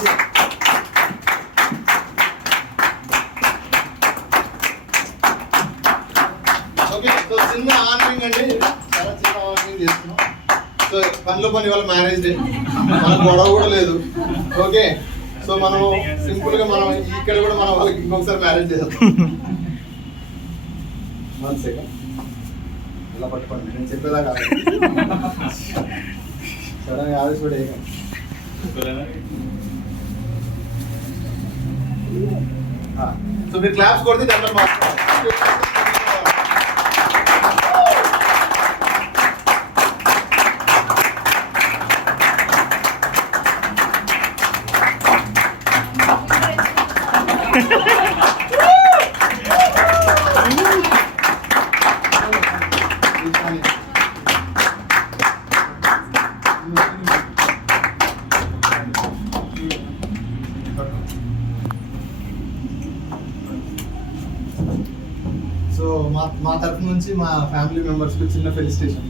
Thank you okay so చిన్న ordering అండి. చాలా చిన్న ఆర్డరింగ్ చేస్తున్నాం. సో పనిలో పని వాళ్ళ మ్యారేజ్ డే మన గొడవ కూడా లేదు. ఓకే సో మనం సింపుల్గా మనం ఇక్కడ కూడా మనం వాళ్ళకి ఇంకొకసారి మ్యారేజ్ చేద్దాం. వన్ సెకండ్ ఇలా పట్టుకోండి. నేను చెప్పేదాకా సడన్ ఆవేశపడే సో మీరు క్లాప్స్ కొడితే దాంట్లో సో మా మా తరఫు నుంచి మా ఫ్యామిలీ మెంబర్స్కి చిన్న ఫెలిసిటేషన్